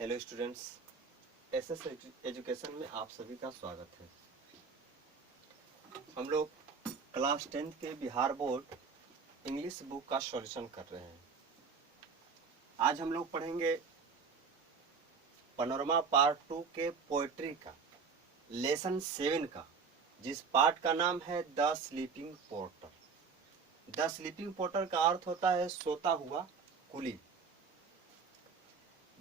Hello students, SS education में आप सभी का स्वागत है। हम लोग क्लास 10th के बिहार बोर्ड इंग्लिश बुक का सॉल्यूशन कर रहे हैं। आज हम लोग पढ़ेंगे पनोरमा पार्ट 2 के पोएट्री का लेसन 7 का, जिस पार्ट का नाम है the sleeping porter. The sleeping porter का अर्थ होता है सोता हुआ कुली।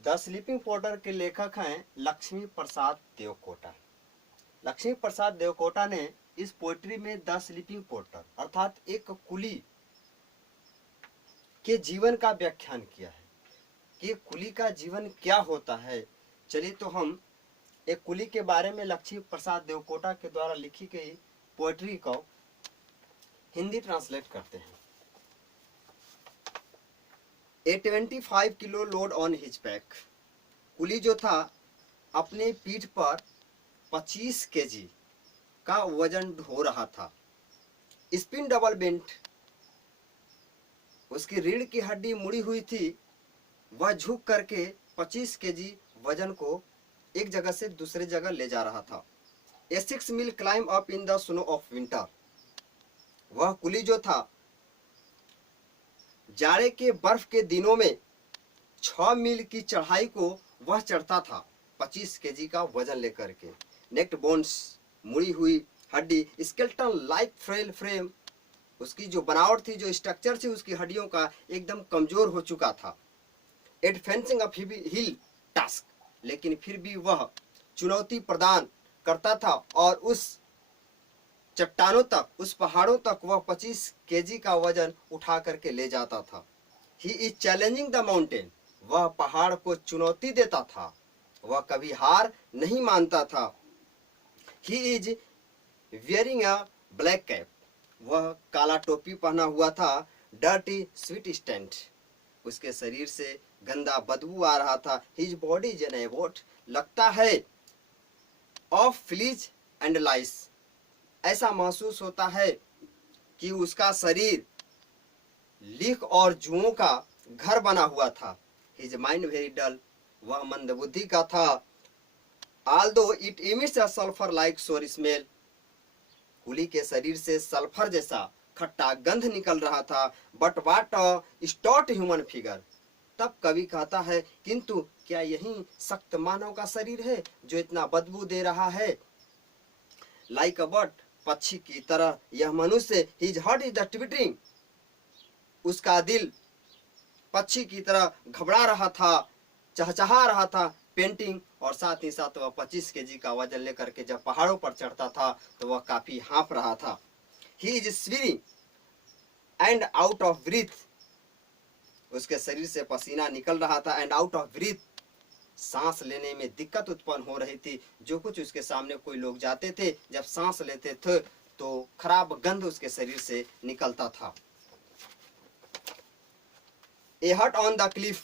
द स्लीपिंग पोर्टर के लेखक हैं लक्ष्मी प्रसाद देवकोटा। लक्ष्मी प्रसाद देवकोटा ने इस पोएट्री में द स्लीपिंग पोर्टर अर्थात एक कुली के जीवन का व्याख्यान किया है कि कुली का जीवन क्या होता है। चलिए तो हम एक कुली के बारे में लक्ष्मी प्रसाद देवकोटा के द्वारा लिखी गई पोएट्री को हिंदी ट्रांसलेट करते हैं। A 25 kilo load on his back. कुली जो था अपने पीठ पर 25 केजी का वजन ढो रहा था। स्पिन डबल बेंट, उसकी रीढ़ की हड्डी मुड़ी हुई थी। वह झुक करके 25 केजी वजन को एक जगह से दूसरे जगह ले जा रहा था। A 6 mile climb up in the snow of winter. वह कुली जो था जाड़े के बर्फ के दिनों में 6 मील की चढ़ाई को वह चढ़ता था 25 केजी का वजन लेकर के। नेक्ड बोन्स, मुड़ी हुई हड्डी, स्केलेटन लाइक फ्रेल फ्रेम, उसकी जो बनावट थी, जो स्ट्रक्चर थी उसकी हड्डियों का एकदम कमजोर हो चुका था। At fencing uphill task, लेकिन फिर भी वह चुनौती प्रदान करता था और उस चट्टानों तक, उस पहाड़ों तक वह 25 केजी का वजन उठा करके ले जाता था। He is challenging the mountain, वह पहाड़ को चुनौती देता था, वह कभी हार नहीं मानता था। He is wearing a black cap, वह काला टोपी पहना हुआ था। डर्टी स्वीट स्टेंट, उसके शरीर से गंदा बदबू आ रहा था। His body is an Abbott, लगता है ऑफ फ्लीज एंड लाइस, ऐसा महसूस होता है कि उसका शरीर लीख और जुओं का घर बना हुआ था। हिज माइंड वेरी डल, वह मंदबुद्धि का था। Aldous it emits a sulphur like सोर स्मेल, कुली के शरीर से सल्फर जैसा खट्टा गंध निकल रहा था। But what a stout human figure, तब कवि कहता है किंतु क्या यही सख्त मानव का शरीर है जो इतना बदबू दे रहा है। लाइक अ बर्ड, पक्षी की तरह यह मनुष्य, his heart is the twittering, उसका दिल पक्षी की तरह घबरा रहा था, चहचहा रहा था। पेंटिंग, और साथ ही साथ वह 25 केजी का वजन लेकर के जब पहाड़ों पर चढ़ता था तो वह काफी हाँफ रहा था। He is sweating and out of breath, उसके शरीर से पसीना निकल रहा था। एंड आउट ऑफ ब्रीथ, सांस लेने में दिक्कत उत्पन्न हो रही थी। जो कुछ उसके सामने कोई लोग जाते थे, जब सांस लेते थे तो खराब गंध उसके शरीर से निकलता था। ए हट ऑन द क्लिफ,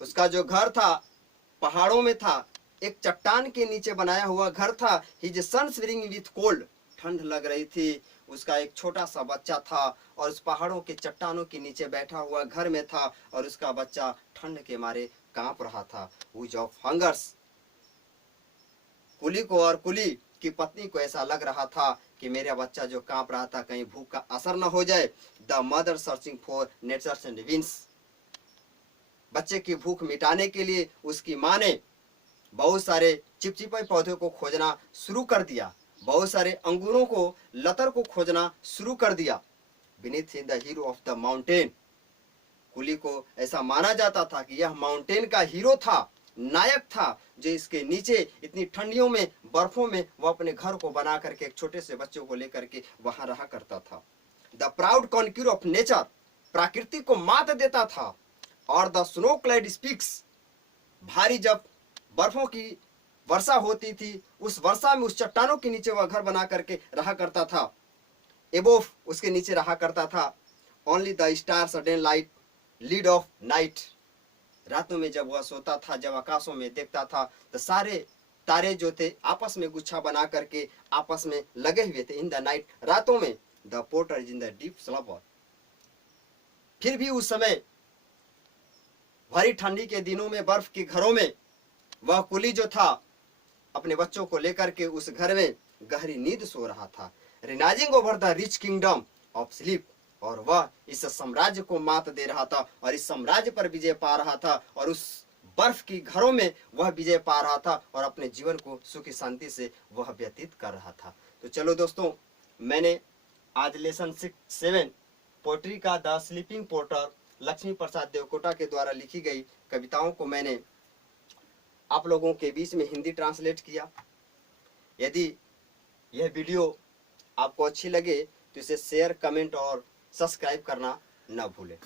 उसका जो घर था पहाड़ों में था, एक चट्टान के नीचे बनाया हुआ घर था। हिज सन स्विरिंग विथ कोल्ड, ठंड लग रही थी। उसका एक छोटा सा बच्चा था और उस पहाड़ों के चट्टानों के नीचे बैठा हुआ घर में था और उसका बच्चा ठंड के मारे कांप रहा था। वुज ऑफ हंगर्स, कुली को और कुली की पत्नी को ऐसा लग रहा था कि मेरा बच्चा जो कांप रहा था कहीं भूख का असर न हो जाए। The mother searching for nature's and wins, बच्चे की भूख मिटाने के लिए उसकी माँ ने बहुत सारे चिपचिपे पौधों को खोजना शुरू कर दिया, बहुत सारे अंगूरों को, लतर को खोजना शुरू कर दिया। Beneath the hero of the mountain, कुली को ऐसा माना जाता था कि यह माउंटेन का हीरो था, नायक था, जो इसके नीचे इतनी ठंडियों में, बर्फों में वह अपने घर को बना करके एक छोटे से बच्चों को लेकर के वहां रहा करता था। The proud conquer of nature, प्रकृति को मात देता था। और द स्नो क्लाइड स्पीक्स, भारी जब बर्फों की वर्षा होती थी, उस वर्षा में उस चट्टानों के नीचे वह घर बना करके रहा करता था। एबोव, उसके नीचे रहा करता था। Only the star sudden light lead of night, रातों में जब वह सोता था, जब आकाशों में देखता था तो सारे तारे जो थे आपस में गुच्छा बना करके आपस में लगे हुए थे। इन द नाइट, रातों में। The porter is in the deep slumber, फिर भी उस समय भरी ठंडी के दिनों में बर्फ के घरों में वह कुली जो था अपने बच्चों को लेकर के उस घर में गहरी नींद सो रहा था, reigning over the rich kingdom of sleep. और वह इस साम्राज्य को मात दे रहा था और इस साम्राज्य पर विजय पा रहा था और उस बर्फ की घरों में वह विजय पा रहा था और अपने जीवन को सुखी शांति से वह व्यतीत कर रहा था। तो चलो दोस्तों, मैंने आज लेसन 7 पोएट्री का द स्लीपिंग पोर्टर लक्ष्मी प्रसाद देवकोटा के द्वारा लिखी गई कविताओं को मैंने आप लोगों के बीच में हिंदी ट्रांसलेट किया। यदि यह वीडियो आपको अच्छी लगे तो इसे शेयर, कमेंट और सब्सक्राइब करना न भूलें।